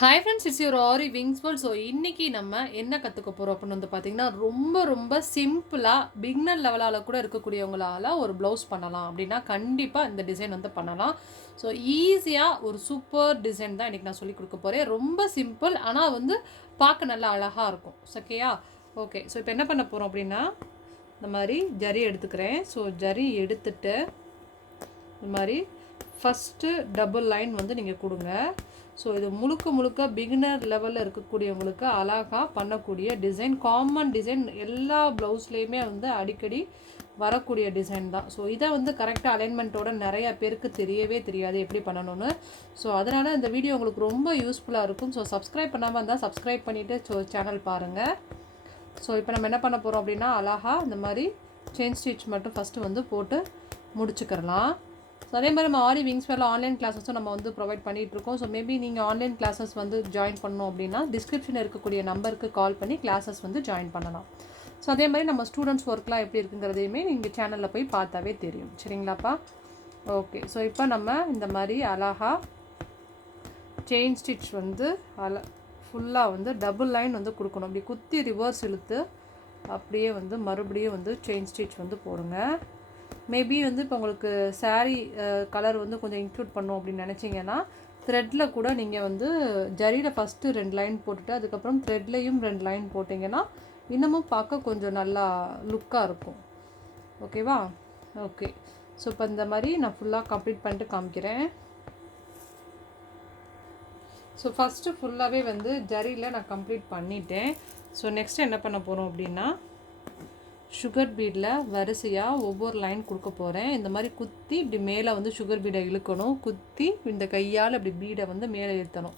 Hi friends, it's your Aariwingsworld. So இன்றைக்கி நம்ம என்ன கற்றுக்க போகிறோம் அப்படின்னு வந்து பார்த்திங்கன்னா, ரொம்ப சிம்பிளாக பிகினர் லெவலால் கூட இருக்கக்கூடியவங்களால் ஒரு ப்ளவுஸ் பண்ணலாம் அப்படின்னா கண்டிப்பாக இந்த டிசைன் வந்து பண்ணலாம். ஸோ ஈஸியாக ஒரு சூப்பர் டிசைன் தான் இன்றைக்கி நான் சொல்லிக் கொடுக்க போகிறேன். ரொம்ப சிம்பிள், ஆனால் வந்து பார்க்க நல்லா அழகாக இருக்கும். ஓகேயா? ஓகே. ஸோ இப்போ என்ன பண்ண போகிறோம் அப்படின்னா, இந்த மாதிரி ஜரி எடுத்துக்கிறேன். ஸோ ஜரி எடுத்துட்டு இந்த மாதிரி ஃபஸ்ட்டு டபுள் லைன் வந்து நீங்கள் கொடுங்க. ஸோ இது முழுக்க பிகினர் லெவலில் இருக்கக்கூடியவங்களுக்கு அழகாக பண்ணக்கூடிய டிசைன், காமன் டிசைன், எல்லா ப்ளவுஸ்லேயுமே வந்து அடிக்கடி வரக்கூடிய டிசைன் தான். ஸோ இதை வந்து கரெக்டாக அலைன்மெண்ட்டோட நிறையா பேருக்கு தெரியவே தெரியாது எப்படி பண்ணணும்னு. ஸோ அதனால் இந்த வீடியோ உங்களுக்கு ரொம்ப யூஸ்ஃபுல்லாக இருக்கும். ஸோ சப்ஸ்கிரைப் பண்ணாமல் இருந்தால் சப்ஸ்கிரைப் பண்ணிவிட்டு சேனல் பாருங்கள். ஸோ இப்போ நம்ம என்ன பண்ண போகிறோம் அப்படின்னா, அழகாக இந்த மாதிரி செயின் ஸ்டிச் மட்டும் ஃபஸ்ட்டு வந்து போட்டு முடிச்சுக்கிறலாம். ஸோ அதே மாதிரி நம்ம Aariwingsworld ஆன்லைன் கிளாஸஸும் நம்ம வந்து ப்ரொவைட் பண்ணிகிட்ருக்கோம். ஸோ மேபி நீங்கள் ஆன்லைன் கிளாஸஸ் வந்து ஜாயின் பண்ணணும் அப்படின்னா டிஸ்கிரிப்ஷனில் இருக்கக்கூடிய நம்பருக்கு கால் பண்ணி கிளாஸஸ் வந்து ஜாயின் பண்ணலாம். ஸோ அதே மாதிரி நம்ம ஸ்டூடெண்ட்ஸ் ஒர்க்லாம் எப்படி இருக்குங்கிறதையுமே நீங்கள் சேனலில் போய் பார்த்தாவே தெரியும். சரிங்களாப்பா? ஓகே. ஸோ இப்போ நம்ம இந்த மாதிரி அழகாக செயின் ஸ்டிச் வந்து ஃபுல்லாக வந்து டபுள் லைன் வந்து கொடுக்கணும். அப்படி குத்தி ரிவர்ஸ் இழுத்து அப்படியே வந்து மறுபடியும் வந்து செயின் ஸ்டிச் வந்து போடுங்க. மேபி வந்து இப்போ உங்களுக்கு சாரீ கலர் வந்து கொஞ்சம் இன்க்ளூட் பண்ணோம் அப்படின்னு நினச்சிங்கன்னா த்ரெட்டில் கூட நீங்கள் வந்து ஜரியில் ஃபஸ்ட்டு 2 லைன் போட்டுட்டு அதுக்கப்புறம் த்ரெட்லேயும் 2 லைன் போட்டிங்கன்னா இன்னமும் பார்க்க கொஞ்சம் நல்லா லுக்காக இருக்கும். ஓகேவா? ஓகே. ஸோ இப்போ இந்த மாதிரி நான் ஃபுல்லாக கம்ப்ளீட் பண்ணிட்டு காமிக்கிறேன். ஸோ ஃபஸ்ட்டு ஃபுல்லாகவே வந்து ஜரியில் நான் கம்ப்ளீட் பண்ணிட்டேன். ஸோ நெக்ஸ்ட் என்ன பண்ண போகிறோம் அப்படின்னா, சுகர் பீடில் வரிசையாக ஒவ்வொரு லைன் கொடுக்க போகிறேன். இந்த மாதிரி குத்தி இப்படி மேலே வந்து சுகர் பீடை இழுக்கணும். குத்தி இந்த கையால் இப்படி பீடை வந்து மேலே இழுத்தணும்.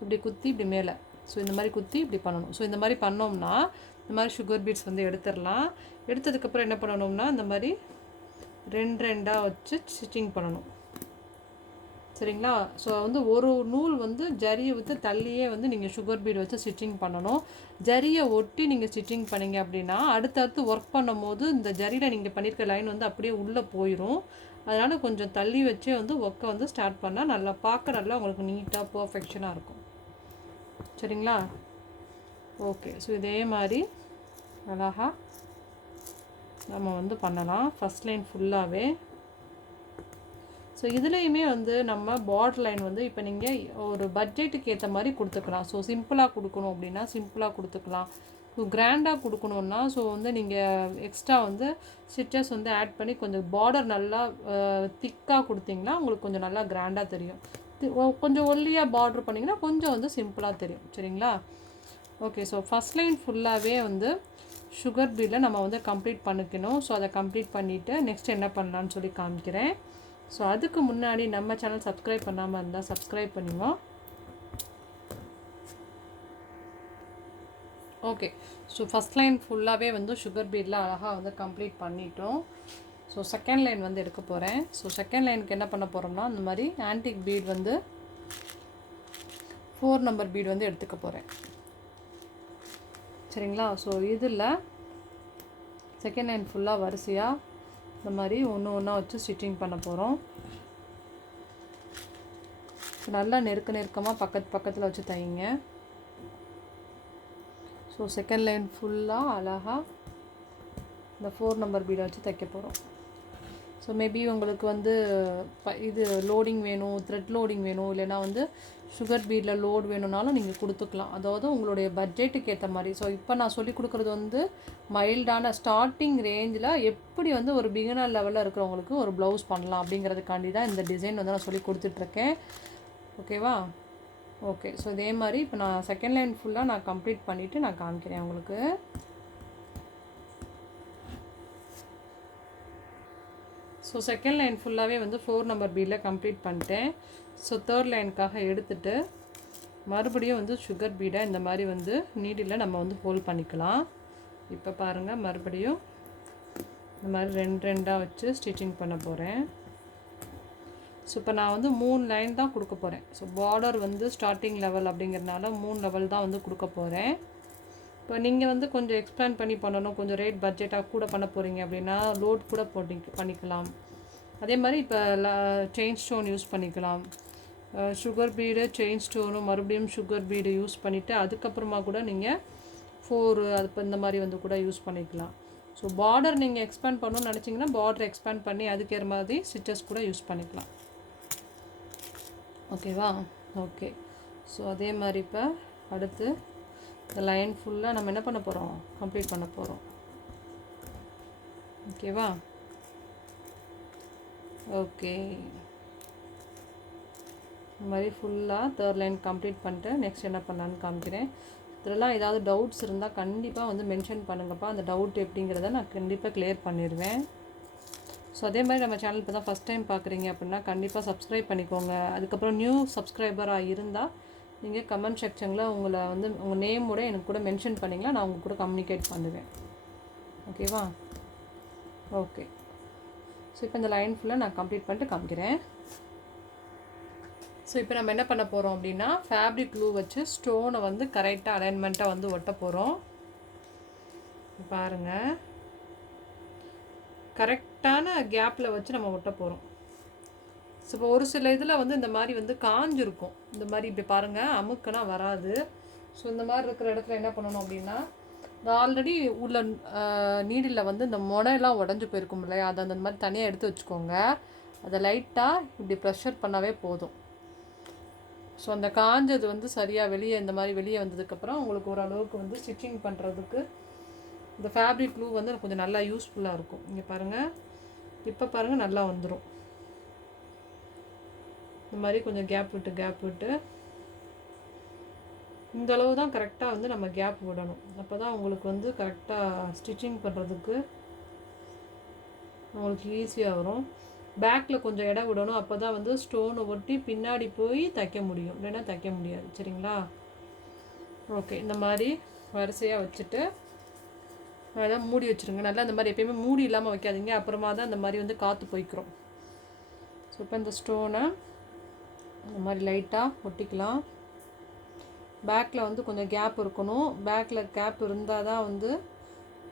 இப்படி குத்தி இப்படி மேலே, ஸோ இந்த மாதிரி குத்தி இப்படி பண்ணணும். ஸோ இந்த மாதிரி பண்ணோம்னா இந்த மாதிரி சுகர் பீட்ஸ் வந்து எடுத்துடலாம். எடுத்ததுக்கப்புறம் என்ன பண்ணணும்னா, இந்த மாதிரி 2 வச்சு ஸ்டிச்சிங் பண்ணணும். சரிங்களா? ஸோ வந்து ஒரு நூல் வந்து ஜரியை விட்டு தள்ளியே வந்து நீங்கள் சுகர் பீடு வச்சு ஸ்டிச்சிங் பண்ணணும். ஜரியை ஒட்டி நீங்கள் ஸ்டிச்சிங் பண்ணிங்க அப்படின்னா அடுத்தடுத்து ஒர்க் பண்ணும் போது இந்த ஜரியில் நீங்கள் பண்ணியிருக்க லைன் வந்து அப்படியே உள்ளே போயிடும். அதனால் கொஞ்சம் தள்ளி வச்சே வந்து ஒர்க்கை வந்து ஸ்டார்ட் பண்ணால் நல்லா பார்க்க நல்லா உங்களுக்கு நீட்டாக பர்ஃபெக்ஷனாக இருக்கும். சரிங்களா? ஓகே. ஸோ இதே மாதிரி அழகாக நம்ம வந்து பண்ணலாம் ஃபஸ்ட் லைன் ஃபுல்லாகவே. ஸோ இதுலேயுமே வந்து நம்ம பார்டர் லைன் வந்து இப்போ நீங்கள் ஒரு பட்ஜெட்டுக்கு ஏற்ற மாதிரி கொடுத்துக்கலாம். ஸோ சிம்பிளாக கொடுக்கணும் அப்படின்னா சிம்பிளாக கொடுத்துக்கலாம். ஸோ கிராண்டாக கொடுக்கணுன்னா ஸோ வந்து நீங்கள் எக்ஸ்ட்ரா வந்து ஸ்டிச்சஸ் வந்து ஆட் பண்ணி கொஞ்சம் பார்டர் நல்லா திக்காக கொடுத்தீங்கன்னா உங்களுக்கு கொஞ்சம் நல்லா கிராண்டாக தெரியும். கொஞ்சம் ஒல்லியாக பார்டர் பண்ணிங்கன்னா கொஞ்சம் வந்து சிம்பிளாக தெரியும். சரிங்களா? ஓகே. ஸோ ஃபஸ்ட் லைன் ஃபுல்லாகவே வந்து சுகர் பீடில் நம்ம வந்து கம்ப்ளீட் பண்ணிக்கணும். ஸோ அதை கம்ப்ளீட் பண்ணிவிட்டு நெக்ஸ்ட் என்ன பண்ணலான்னு சொல்லி காமிக்கிறேன். ஸோ அதுக்கு முன்னாடி நம்ம சேனல் சப்ஸ்கிரைப் பண்ணாமல் இருந்தால் சப்ஸ்கிரைப் பண்ணுவோம். ஓகே. ஸோ ஃபஸ்ட் லைன் ஃபுல்லாகவே வந்து சுகர் பீடில் அழகாக வந்து கம்ப்ளீட் பண்ணிட்டோம். ஸோ செகண்ட் லைன் வந்து எடுக்க போகிறேன். ஸோ செகண்ட் லைனுக்கு என்ன பண்ண போகிறோம்னா, இந்த மாதிரி ஆன்டிக் பீட் வந்து 4 நம்பர் பீட் வந்து எடுத்துக்க போகிறேன். சரிங்களா? ஸோ இதில் செகண்ட் லைன் ஃபுல்லாக வரிசையாக இந்த மாதிரி ஒன்றா வச்சு ஸ்டிச்சிங் பண்ண போகிறோம். நல்லா நெருக்கமாக பக்கத்தில் வச்சு தைங்க. ஸோ செகண்ட் லைன் ஃபுல்லாக அழகாக இந்த 4 நம்பர் பீடை வச்சு தைக்க போகிறோம். ஸோ மேபி உங்களுக்கு வந்து இது லோடிங் வேணும், த்ரெட் லோடிங் வேணும், இல்லைனா வந்து சுகர் பீடில் லோட் வேணும்னாலும் நீங்கள் கொடுத்துக்கலாம். அதாவது உங்களுடைய பட்ஜெட்டுக்கு ஏற்ற மாதிரி. ஸோ இப்போ நான் சொல்லிக் கொடுக்குறது வந்து மைல்டான ஸ்டார்டிங் ரேஞ்சில் எப்படி வந்து ஒரு பிகினர் லெவலில் இருக்கிறவங்களுக்கு ஒரு ப்ளவுஸ் பண்ணலாம் அப்படிங்கிறதுக்காண்டி தான் இந்த டிசைன் வந்து நான் சொல்லி கொடுத்துட்ருக்கேன். ஓகேவா? ஓகே. ஸோ இதே மாதிரி இப்போ நான் செகண்ட் லைன் ஃபுல்லாக நான் கம்ப்ளீட் பண்ணிவிட்டு நான் காமிக்கிறேன் உங்களுக்கு. ஸோ செகண்ட் லைன் ஃபுல்லாகவே வந்து 4 நம்பர் பீடில் கம்ப்ளீட் பண்ணிட்டேன். ஸோ தேர்ட் லைனுக்காக எடுத்துகிட்டு மறுபடியும் வந்து சுகர் பீடை இந்த மாதிரி வந்து நீடில் நம்ம வந்து ஹோல்ட் பண்ணிக்கலாம். இப்போ பாருங்கள், மறுபடியும் இந்த மாதிரி 2 வச்சு ஸ்டிச்சிங் பண்ண போகிறேன். ஸோ இப்போ நான் வந்து 3 லைன் தான் கொடுக்க போகிறேன். ஸோ பார்டர் வந்து ஸ்டார்டிங் லெவல் அப்படிங்கிறதுனால 3 லெவல் தான் வந்து கொடுக்க போகிறேன். இப்போ நீங்கள் வந்து கொஞ்சம் எக்ஸ்பிளைன் பண்ணி பண்ணணும், கொஞ்சம் ரேட் பட்ஜெட்டாக கூட பண்ண போகிறீங்க அப்படின்னா லோட் கூட பண்ணிக்கலாம். அதே மாதிரி இப்போ செயின் ஸ்டோன் யூஸ் பண்ணிக்கலாம். சுகர் பீடு செயின் ஸ்டோனு மறுபடியும் சுகர் பீடு யூஸ் பண்ணிவிட்டு அதுக்கப்புறமா கூட நீங்கள் 4 அது இப்போ இந்த மாதிரி வந்து கூட யூஸ் பண்ணிக்கலாம். ஸோ பார்டர் நீங்கள் எக்ஸ்பேண்ட் பண்ணணும்னு நினச்சிங்கன்னா பார்டர் எக்ஸ்பேண்ட் பண்ணி அதுக்கேற மாதிரி ஸ்டிச்சஸ் கூட யூஸ் பண்ணிக்கலாம். ஓகேவா? ஓகே. ஸோ அதே மாதிரி இப்போ அடுத்து இந்த லைன் ஃபுல்லாக நம்ம என்ன பண்ண போகிறோம், கம்ப்ளீட் பண்ண போகிறோம். ஓகேவா? ஓகே. இந்த மாதிரி ஃபுல்லாக 3rd லைன் கம்ப்ளீட் பண்ணிட்டு நெக்ஸ்ட் என்ன பண்ணலான்னு காமிக்கிறேன். இதெல்லாம் ஏதாவது டவுட்ஸ் இருந்தால் கண்டிப்பாக வந்து மென்ஷன் பண்ணுங்கப்பா. அந்த டவுட் எப்படிங்கிறத நான் கண்டிப்பாக கிளியர் பண்ணிடுவேன். ஸோ அதே மாதிரி நம்ம சேனல் இப்போ தான் ஃபஸ்ட் டைம் பார்க்குறீங்க அப்படின்னா கண்டிப்பாக சப்ஸ்கிரைப் பண்ணிக்கோங்க. அதுக்கப்புறம் நியூ சப்ஸ்கிரைபராக இருந்தால் நீங்கள் கமெண்ட் செக்ஷனில் உங்களை வந்து உங்கள் நேமோட எனக்கு கூட மென்ஷன் பண்ணிங்களா, நான் உங்கள் கூட கம்யூனிகேட் பண்ணுவேன். ஓகேவா? ஓகே. ஸோ இப்போ இந்த லைன் ஃபுல்லாக நான் கம்ப்ளீட் பண்ணிட்டு காமிக்கிறேன். ஸோ இப்போ நம்ம என்ன பண்ண போகிறோம் அப்படின்னா ஃபேப்ரிக் க்ளூ வச்சு ஸ்டோனை வந்து கரெக்டாக அலைன்மெண்ட்டாக வந்து ஒட்ட போகிறோம். பாருங்கள், கரெக்டான கேப்பில் வச்சு நம்ம ஒட்ட போகிறோம். ஸோ இப்போ ஒரு சில இதில் வந்து இந்த மாதிரி வந்து காஞ்சிருக்கும். இந்த மாதிரி இப்படி பாருங்கள், அமுக்குனா வராது. ஸோ இந்த மாதிரி இருக்கிற இடத்துல என்ன பண்ணணும் அப்படின்னா ஆல்ரெடி உள்ள நீடில் வந்து இந்த முனையெல்லாம் உடஞ்சி போயிருக்கும் இல்லையா, அதை அந்த மாதிரி தனியாக எடுத்து வச்சுக்கோங்க. அதை லைட்டாக இப்படி ப்ரெஷர் பண்ணாவே போதும். ஸோ அந்த காஞ்சது வந்து சரியாக வெளியே இந்த மாதிரி வெளியே வந்ததுக்கப்புறம் உங்களுக்கு ஓரளவுக்கு வந்து ஸ்டிச்சிங் பண்ணுறதுக்கு இந்த ஃபேப்ரிக் க்ளூ வந்து கொஞ்சம் நல்லா யூஸ்ஃபுல்லாக இருக்கும். இங்கே பாருங்கள், இப்போ பாருங்கள் நல்லா வந்துடும். இந்த மாதிரி கொஞ்சம் கேப் விட்டு இந்த அளவு தான் கரெக்டாக வந்து நம்ம கேப் விடணும். அப்போ தான் உங்களுக்கு வந்து கரெக்டாக ஸ்டிச்சிங் பண்ணுறதுக்கு உங்களுக்கு ஈஸியாக வரும். பேக்கில் கொஞ்சம் இடம் விடணும். அப்போ தான் வந்து ஸ்டோனை ஒட்டி பின்னாடி போய் தைக்க முடியும், இல்லைன்னா தைக்க முடியாது. சரிங்களா? ஓகே. இந்த மாதிரி வரிசையாக வச்சுட்டு அதை மூடி வச்சுருங்க. நல்லா இந்த மாதிரி எப்பயுமே மூடி இல்லாமல் வைக்காதீங்க, அப்புறமா தான் இந்த மாதிரி வந்து காற்று போய்க்கிறோம். ஸோ இப்போ இந்த ஸ்டோனை இந்த மாதிரி லைட்டாக ஒட்டிக்கலாம். பேக்கில் வந்து கொஞ்சம் கேப் இருக்கணும். பேக்கில் கேப் இருந்தால் தான் வந்து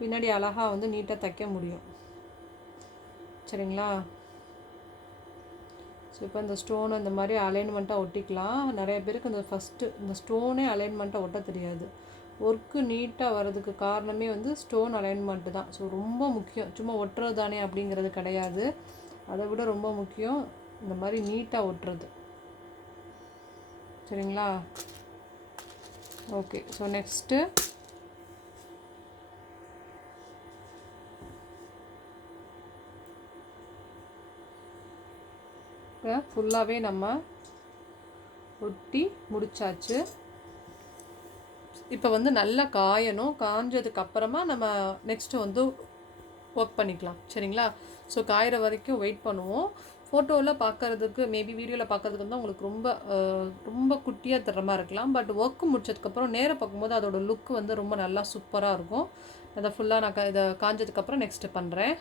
பின்னாடி அழகாக வந்து நீட்டாக தைக்க முடியும். சரிங்களா? ஸோ இப்போ இந்த ஸ்டோனை இந்த மாதிரி அலைன்மெண்ட்டாக ஒட்டிக்கலாம். நிறைய பேருக்கு இந்த ஸ்டோனே அலைன்மெண்ட்டாக ஒட்ட தெரியாது. ஒர்க்கு நீட்டாக வர்றதுக்கு காரணமே வந்து ஸ்டோன் அலைன்மெண்ட்டு தான். ஸோ ரொம்ப முக்கியம். சும்மா ஒட்டுறது தானே அப்படிங்கிறது கிடையாது, அதை விட ரொம்ப முக்கியம் இந்த மாதிரி நீட்டாக ஒட்டுறது. சரிங்களா? ஓகே. ஸோ நெக்ஸ்ட்டு ஃபுல்லாகவே நம்ம ஒட்டி முடிச்சாச்சு. இப்போ வந்து நல்லா காயணும். காஞ்சதுக்கு அப்புறமா நம்ம நெக்ஸ்ட்டு வந்து ஒர்க் பண்ணிக்கலாம். சரிங்களா? ஸோ காயிற வரைக்கும் வெயிட் பண்ணுவோம். ஃபோட்டோவில் பார்க்குறதுக்கு மேபி வீடியோவில் பார்க்குறதுக்கு வந்து உங்களுக்கு ரொம்ப குட்டியாக தர்ற மாதிரி இருக்கலாம். பட் ஒர்க்கு முடிச்சதுக்கப்புறம் நேராக பார்க்கும்போது அதோட லுக் வந்து ரொம்ப நல்லா சூப்பராக இருக்கும். அதை ஃபுல்லாக நான் இதை காஞ்சதுக்கப்புறம் நெக்ஸ்ட்டு பண்ணுறேன்.